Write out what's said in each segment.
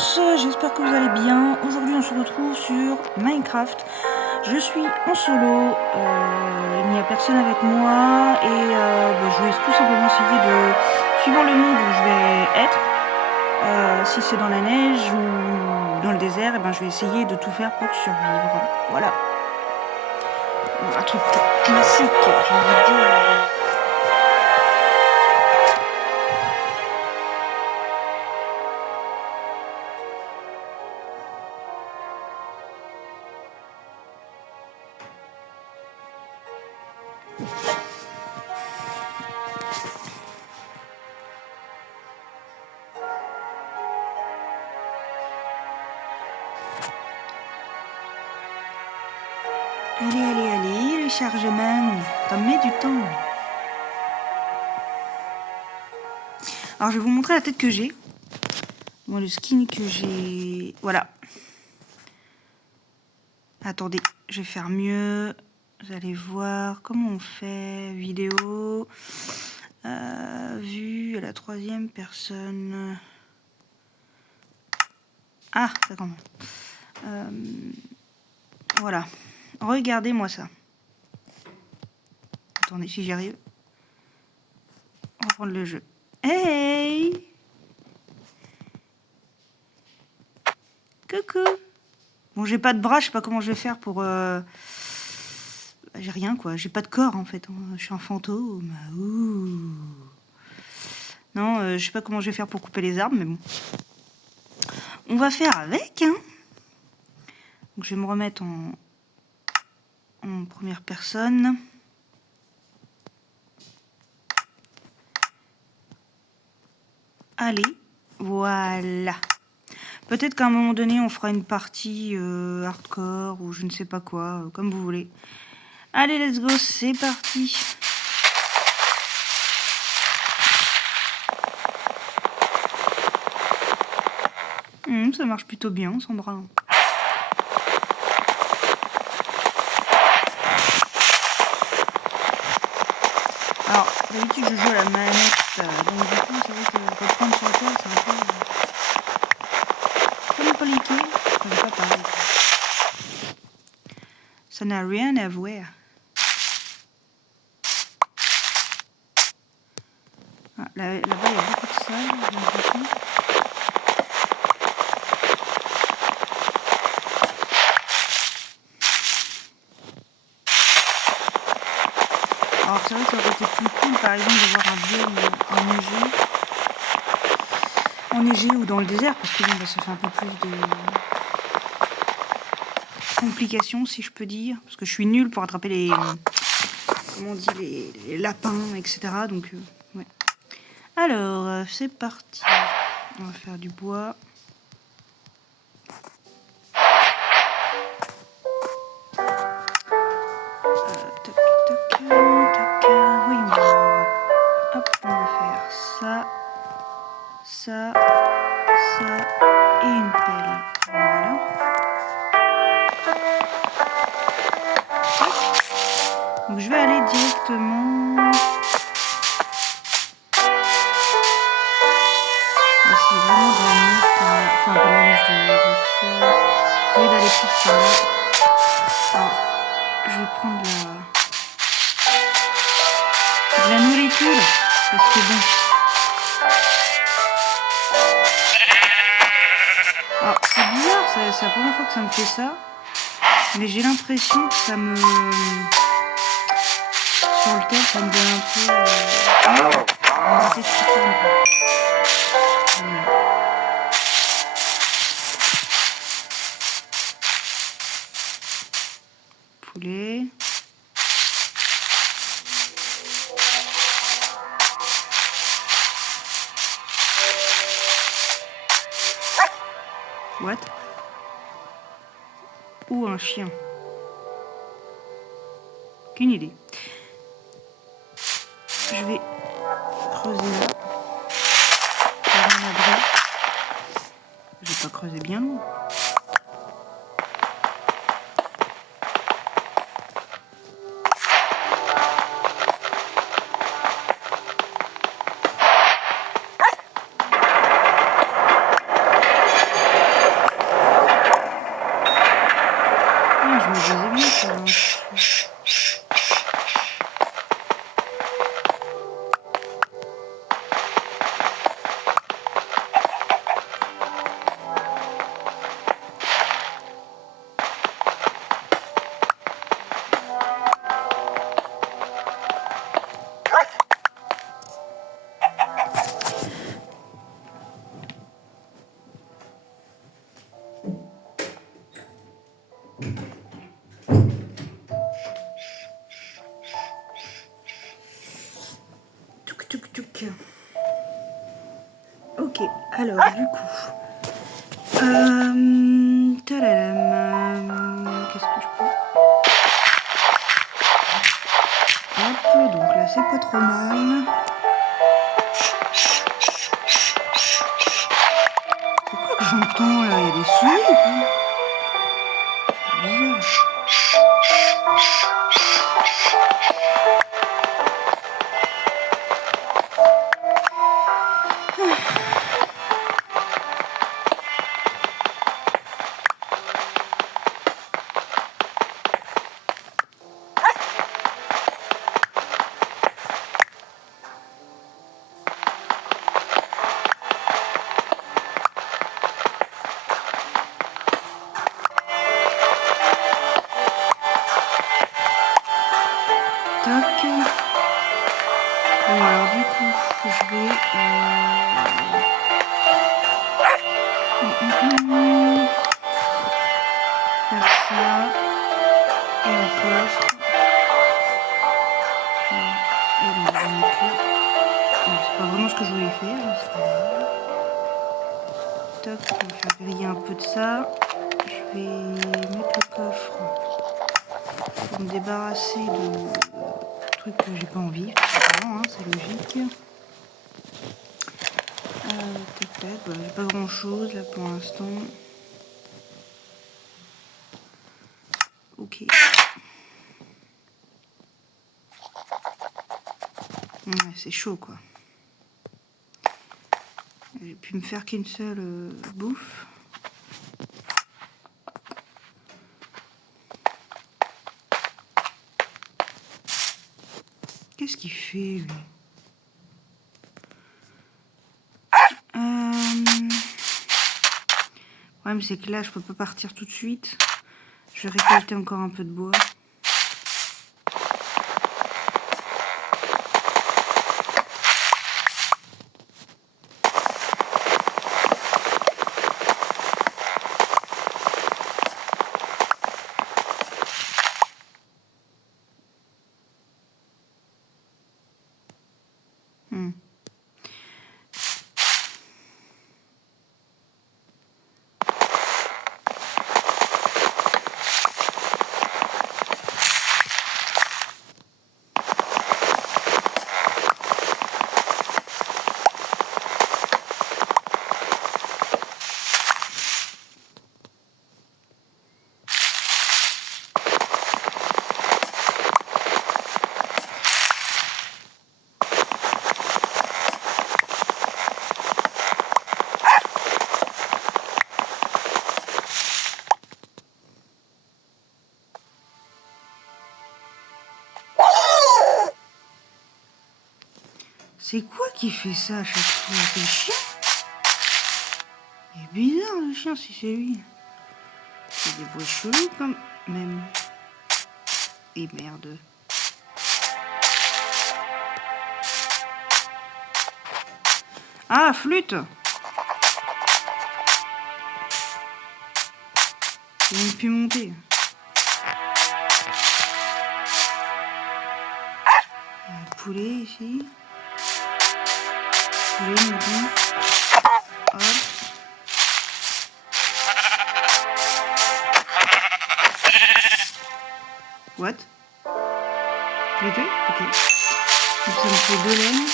tous, j'espère que vous allez bien. Aujourd'hui on se retrouve sur Minecraft. Je suis en solo, il n'y a personne avec moi et je vais tout simplement essayer de, suivant le monde où je vais être, si c'est dans la neige ou dans le désert, je vais essayer de tout faire pour survivre. Voilà. Un truc classique, j'ai envie de dire. Allez, le chargement, ça met du temps. Alors je vais vous montrer la tête que j'ai. Bon, le skin que j'ai... Voilà. Attendez, je vais faire mieux. Vous allez voir comment on fait. Vidéo. Vue à la 3e personne. Ah, d'accord. Voilà. Regardez-moi ça. Attendez, si j'y arrive. On va prendre le jeu. Hey! Coucou! Bon, j'ai pas de bras, je sais pas comment je vais faire pour... J'ai rien, quoi. J'ai pas de corps, en fait. Je suis un fantôme. Ouh. Non, je sais pas comment je vais faire pour couper les arbres, mais bon. On va faire avec, hein. Donc, je vais me remettre en première personne. Allez, voilà. Peut-être qu'à un moment donné, on fera une partie hardcore ou je ne sais pas quoi, comme vous voulez. Allez, let's go, c'est parti. Ça marche plutôt bien, Sandra. Alors, d'habitude, je joue à la manette, donc du coup, c'est vrai que reprendre sur le tel, c'est un peu... Comme Poliqué, c'est pas pareil. Ça n'a rien à voir. Ah, là-bas, il y a beaucoup de sable, j'ai l'impression. Alors, c'est vrai que ça aurait été plus cool, par exemple, d'avoir un biome enneigé ou dans le désert, parce que bon, ça fait un peu plus de complications, si je peux dire, parce que je suis nulle pour attraper les, comment on dit, les lapins, etc. Donc, ouais. Alors, c'est parti. On va faire du bois. Tac, tac, tac. Oui, hop, on va faire ça, ça, ça et une pelle. Voilà. Donc je vais aller directement... Ah, c'est vraiment de la neige par là. Enfin, pas de la neige, du sol. Je vais d'aller plus par là. Alors, je vais prendre de la nourriture. Parce que bon... Alors, c'est bizarre, c'est la première fois que ça me fait ça. Mais j'ai l'impression que ça me... Sur le tel, ça me donne un peu... Une texture un peu. Voilà. Poulet. What? Ou un chien. Aucune idée. Je vais creuser là. Faire un abri. Je vais pas creuser bien loin. Touc, touc, touc. Ok, alors du coup... Qu'est-ce que je peux... Hop, donc là c'est pas trop mal. C'est quoi que j'entends là? Il y a des souris ou quoi? C'est bizarre. Tac. Bon alors du coup, je vais... faire ça. Et un coffre. Et donc je vais mettre là. Bon, c'est pas vraiment ce que je voulais faire, mais c'est pas grave. Tac, on va faire griller un peu de ça. Je vais mettre le coffre pour me débarrasser de trucs que j'ai pas envie, tout simplement, hein, c'est logique. Tac, tac, bah, j'ai pas grand chose là pour l'instant. Ok. Ouais, c'est chaud quoi. J'ai pu me faire qu'une seule bouffe. Qu'est-ce qu'il fait lui? Le problème c'est que là je peux pas partir tout de suite. Je vais récolter encore un peu de bois. C'est quoi qui fait ça à chaque fois? C'est le chien? Il est bizarre le chien si c'est lui. C'est des bruits chelous quand même. Et merde. Ah, flûte! Ils vont plus monter. Un poulet ici. Poulet, mouton. Hop. What? Tu l'as tué? Ok. Donc ça me fait 2 laines.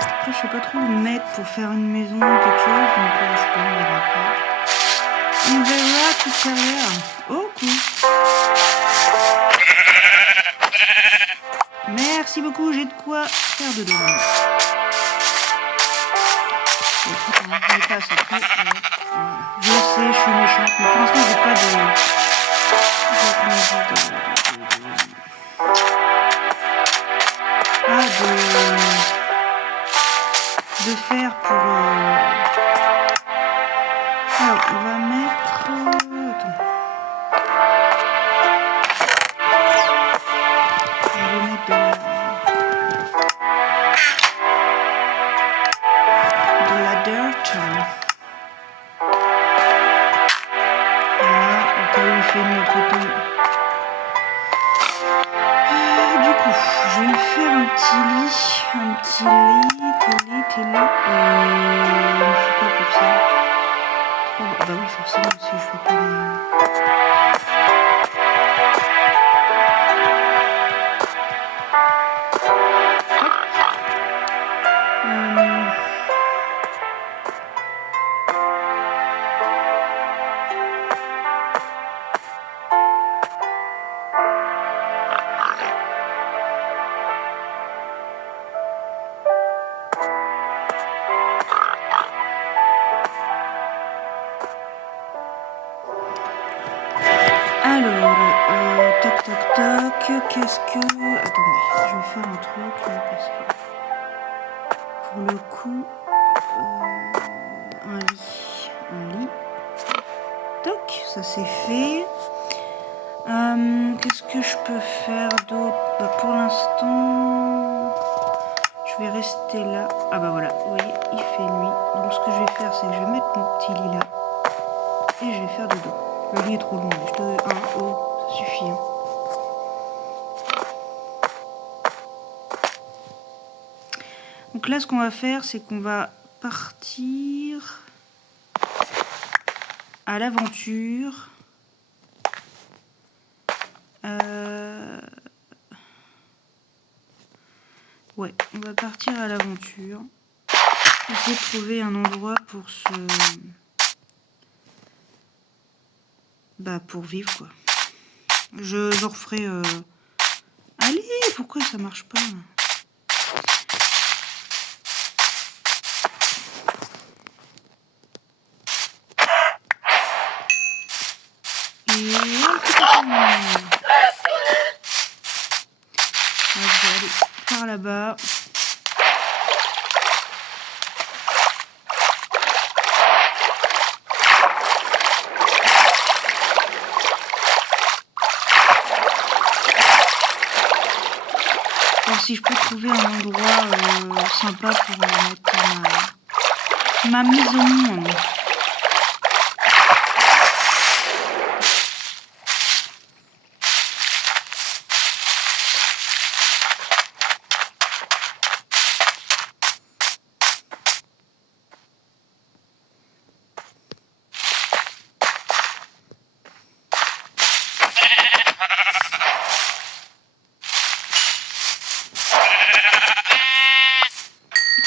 Après, je sais pas trop où le mettre pour faire une maison ou quelque chose. Donc, je sais pas, on verra après. On verra tout à l'heure. Oh, cool. Merci beaucoup, j'ai de quoi faire de dedans. Écoute, on les passe après. Je sais, je suis méchante, mais pour l'instant, j'ai pas de faire pour... Alors, on va mettre... Attends. Je vais mettre de la... sûr. Hein. Voilà, au cas où il fait nuit entre temps. Du coup, je vais me faire un petit lit. Télé. Il me faut quoi pour ça? Oh, bah oui, forcément, si je fais pas les... Alors, toc, qu'est-ce que... Attendez, je vais faire un truc là, parce que... Pour le coup, un lit. Toc, ça c'est fait. Qu'est-ce que je peux faire d'autre? Bah, pour l'instant, je vais rester là. Ah bah voilà, vous voyez, il fait nuit. Donc ce que je vais faire, c'est que je vais mettre mon petit lit là. Et je vais faire dodo. Le lit est trop long, je te... ça suffit. Hein. Donc là, ce qu'on va faire, c'est qu'on va partir à l'aventure. Ouais, on va partir à l'aventure. Essayer de trouver un endroit pour se... Bah, pour vivre, quoi. Je referai... Allez, pourquoi ça marche pas? Et... je vais aller par là-bas. Si je peux trouver un endroit sympa pour mettre ma maison.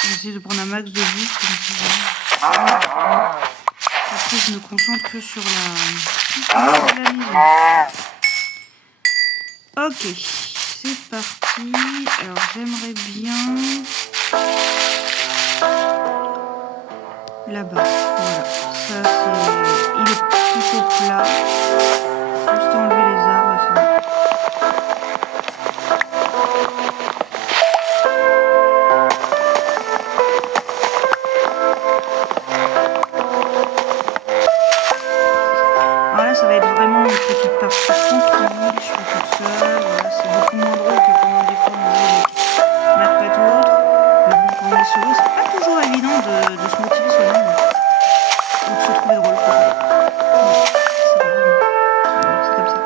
J'essaie de prendre un max de vue. Après, je me concentre que sur la maison. Ok, c'est parti. Alors, j'aimerais bien... Là-bas, voilà. Ça, c'est... Il est plutôt plat. Juste enlever les arbres, c'est bon. Ça va être vraiment une petite partie tranquille, je suis toute seule, voilà, c'est beaucoup moins drôle que quand des fois on est l'un après l'autre. Mais bon, quand on est solo, c'est pas toujours évident de se motiver soi-même ou de se trouver drôle. Ouais, c'est comme ça.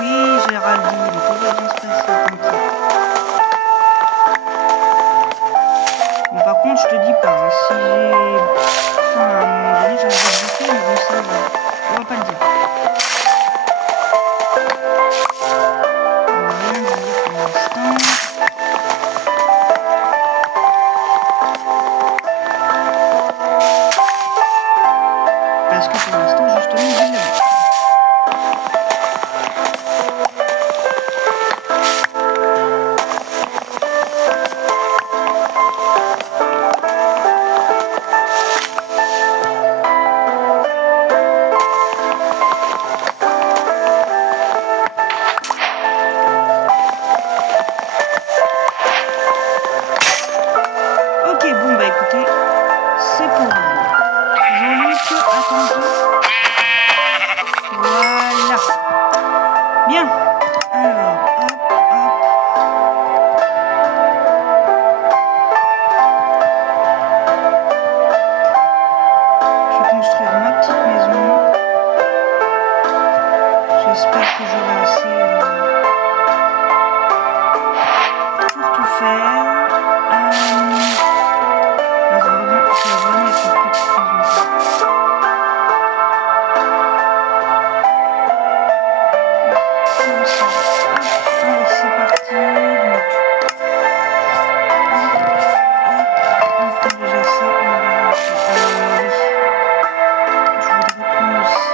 Oui, Géraldine, tout va bien se passer, t'inquiète. Par contre, je te dis pas, hein, si j'ai... Enfin, à un moment donné, j'ai envie de bouffer, mais bon, ça, on va pas le dire. J'espère que j'aurai assez pour tout faire. Ça va vraiment être une petite maison. Comme ça. Allez, c'est parti. Donc, on prend déjà ça. On verra après. Oui. Je voudrais prendre aussi.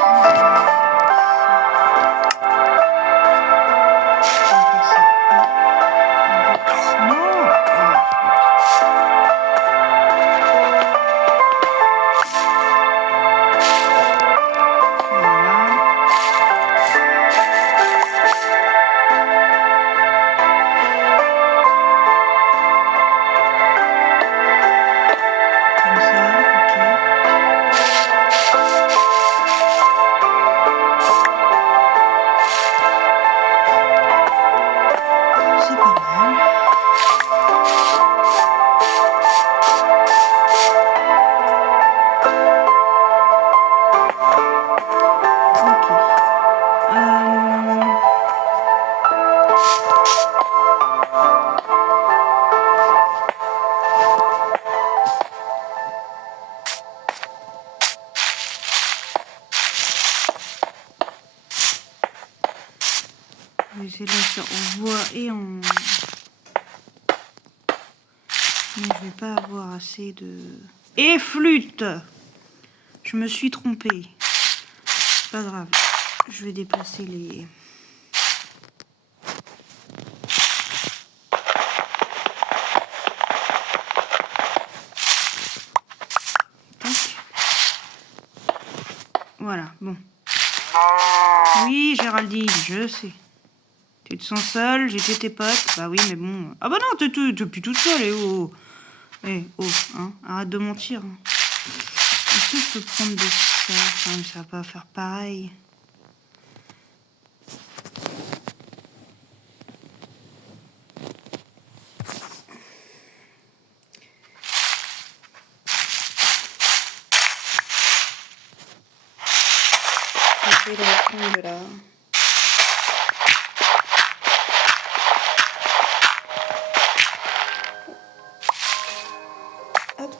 Je vais essayer de la faire en bois et en... Mais je vais pas avoir assez de... Et flûte! Je me suis trompée. Pas grave. Je vais déplacer les... Tac. Voilà, bon. Oui, Géraldine, je sais. Tu te sens seule, j'étais tes potes. Bah oui, mais bon... Ah bah non, t'es plus toute seule, et oh. Eh, oh, hein, arrête de mentir. Est-ce que je peux prendre de ça? Non, mais ça va pas faire pareil. Je vais reprendre de là. Hop.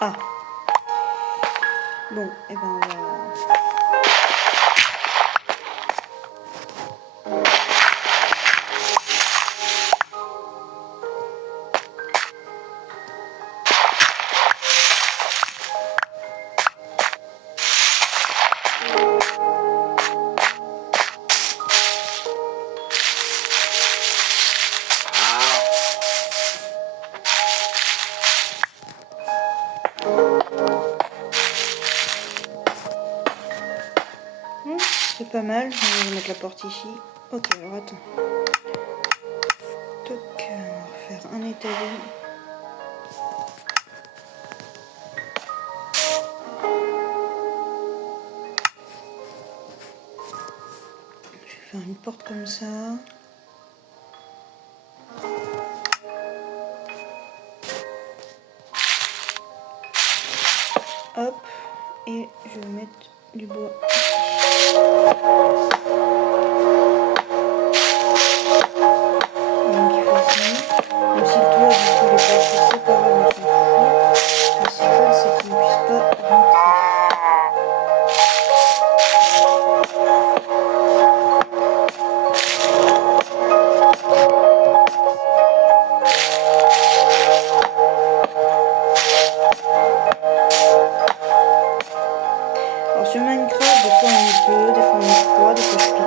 Ah. Bon, et ben on va... C'est pas mal, je vais mettre la porte ici. Ok, alors attends. Toc, on va faire un établi. Je vais faire une porte comme ça. Hop, et je vais mettre du bois. Donc il faut aussi, même si le toit du coup il est pas assez, c'est pas grave, on s'en fout. L'essentiel c'est qu'il ne puisse pas rentrer. Alors sur Minecraft, des fois on est deux, des fois on est trois, des fois je suis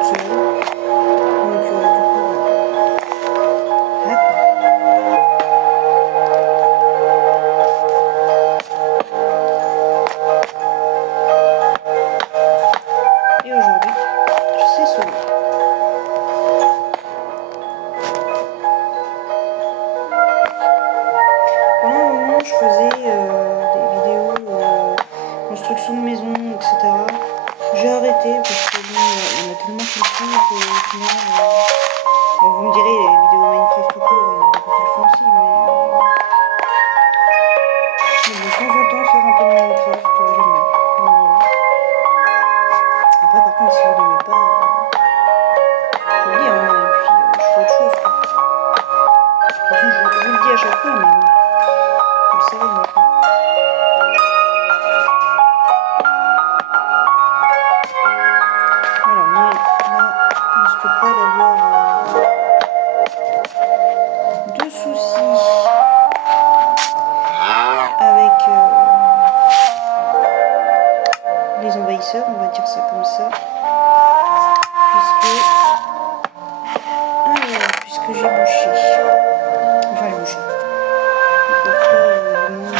que j'ai bouché. Enfin, j'ai bouché. Le coffret, du moins,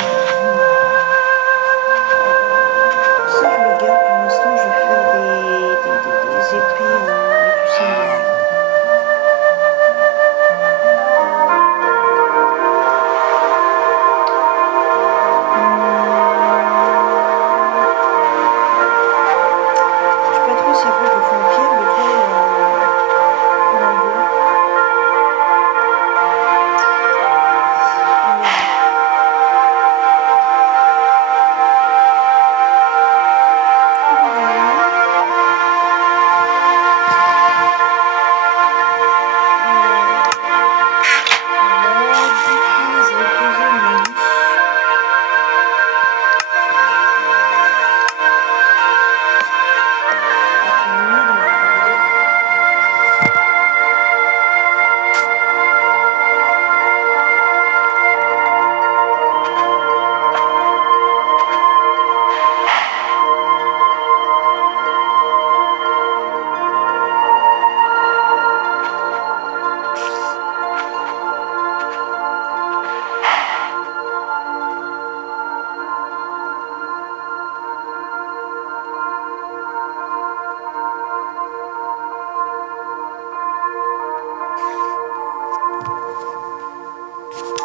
ça, je le garde pour l'instant. Je vais faire des épées et tout ça. Je sais pas trop si après je le fais en pierre, le toit, ou en bois.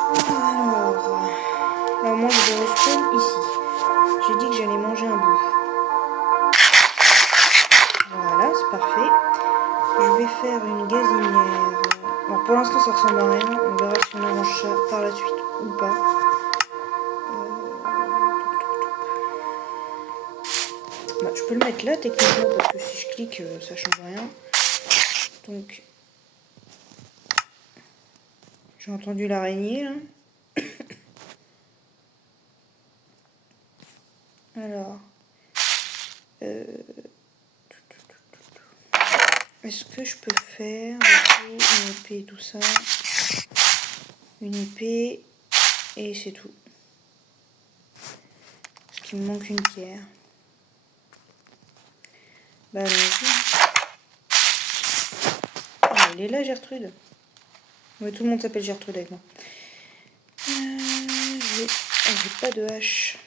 On verra. Alors moi je vais respawn ici. J'ai dit que j'allais manger un bout. Voilà, c'est parfait. Je vais faire une gazinière. Alors pour l'instant ça ressemble à rien. On verra si on arrange ça par la suite ou pas. Bah, je peux le mettre là techniquement parce que si je clique ça change rien. Donc j'ai entendu l'araignée là. Alors est-ce que je peux faire du coup, une épée et tout ça? Une épée et c'est tout. Parce qu'il me manque une pierre. Bah allons-y. Ah, elle est là Gertrude. Ouais, tout le monde s'appelle Gertrude avec moi. J'ai pas de hache.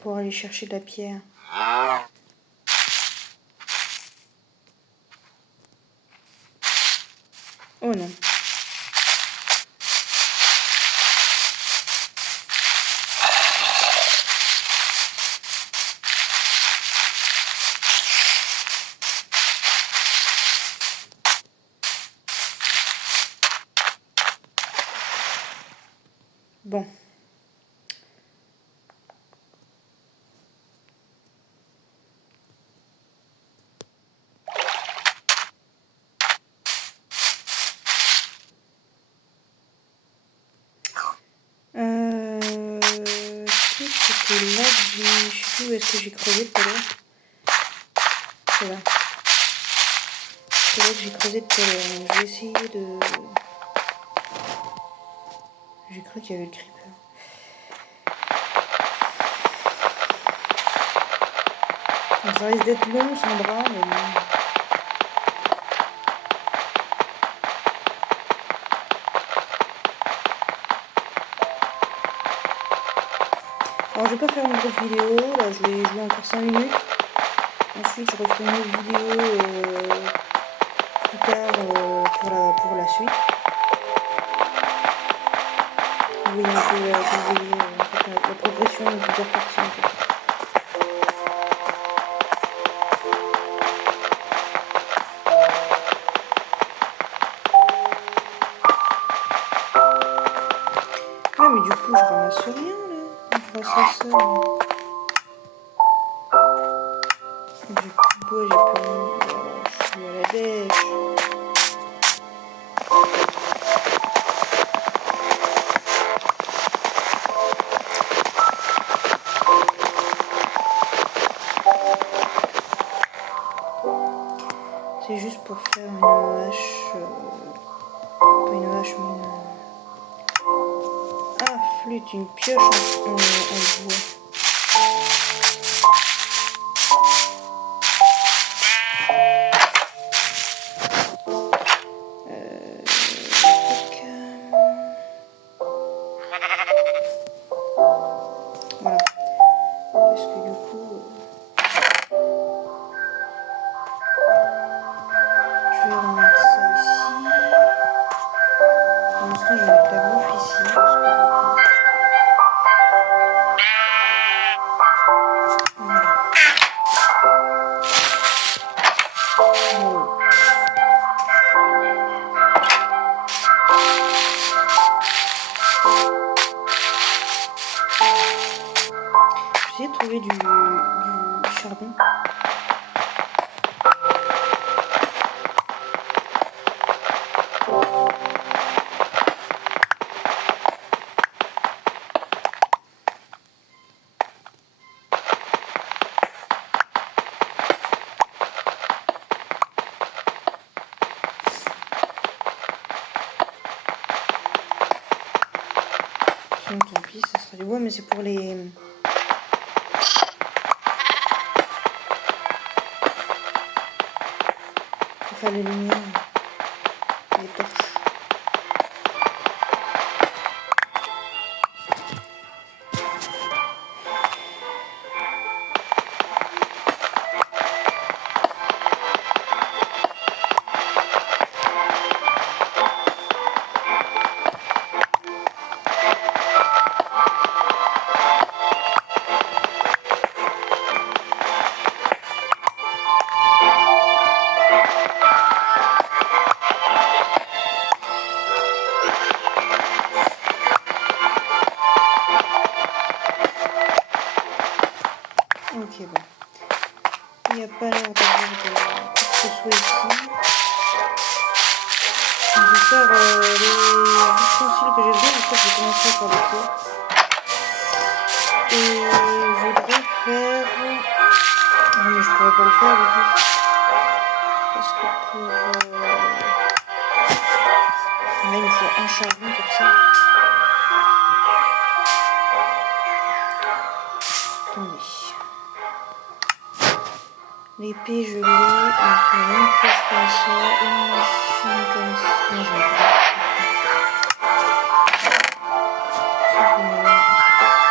Pour aller chercher de la pierre. Oh non. Bon. C'était là que j'ai... Je sais plus où est-ce que j'ai creusé tout à l'heure. C'est là. C'est là que j'ai creusé tout à l'heure. Donc je vais essayer de... J'ai cru qu'il y avait le creeper. Ça risque d'être long son bras, mais bon. Alors je vais pas faire une grosse vidéo, là je vais jouer encore 5 minutes. Ensuite je referai une autre vidéo plus tard pour la suite. Vous voyez un peu la progression de plusieurs parties en fait. Ah mais du coup je ramasse rien là. Je ramasse ça. J'ai plus de bois, j'ai plus rien. Je suis à la dèche. C'est juste pour faire une hache. Pas une hache mais une... Ah flûte, une pioche en bois. l'instant, je vais mettre la bouffe ici. Parce que voilà. Wow. J'ai essayé de trouver du charbon. Sinon, tant pis, ça sera du bois, mais c'est pour les... pour faire les lumières, les torches. Ok, bon. Il n'y a pas l'air d'avoir de quoi que ce soit ici. Je vais faire les ustensiles que j'ai besoin. En fait, je vais commencer par le feu. Et je voudrais faire... Non, mais je pourrais pas le faire du coup. Parce que pour... Là, il me faut un charbon pour ça. Attendez. L'épée, je l'ai. Donc, une pioche comme ça. Une machine comme ça. Non, je vais pas. Ça, je vais me mettre une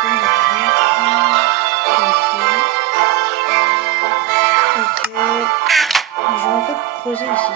ok. Et je vais en fait creuser ici.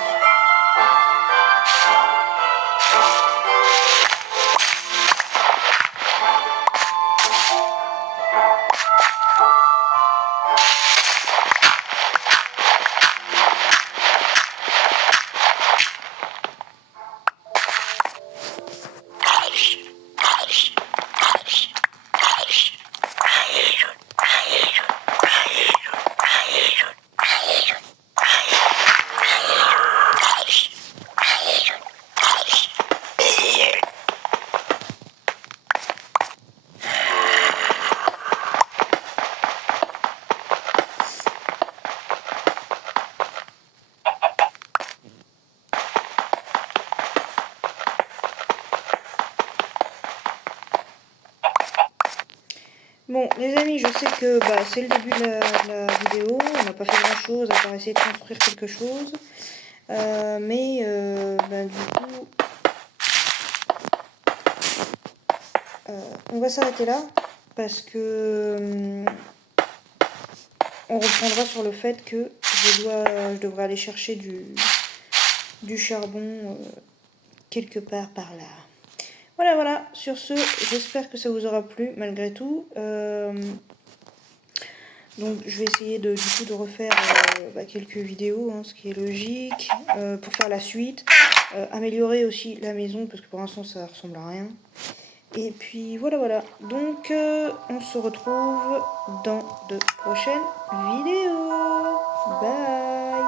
Bon, les amis, je sais que c'est le début de la vidéo. On n'a pas fait grand chose à part essayer de construire quelque chose. Du coup, on va s'arrêter là. Parce que on reprendra sur le fait que je devrais aller chercher du charbon quelque part par là. Voilà, sur ce, j'espère que ça vous aura plu malgré tout. Donc je vais essayer de refaire quelques vidéos, ce qui est logique, pour faire la suite. Améliorer aussi la maison, parce que pour l'instant ça ressemble à rien. Et puis voilà. Donc on se retrouve dans de prochaines vidéos. Bye.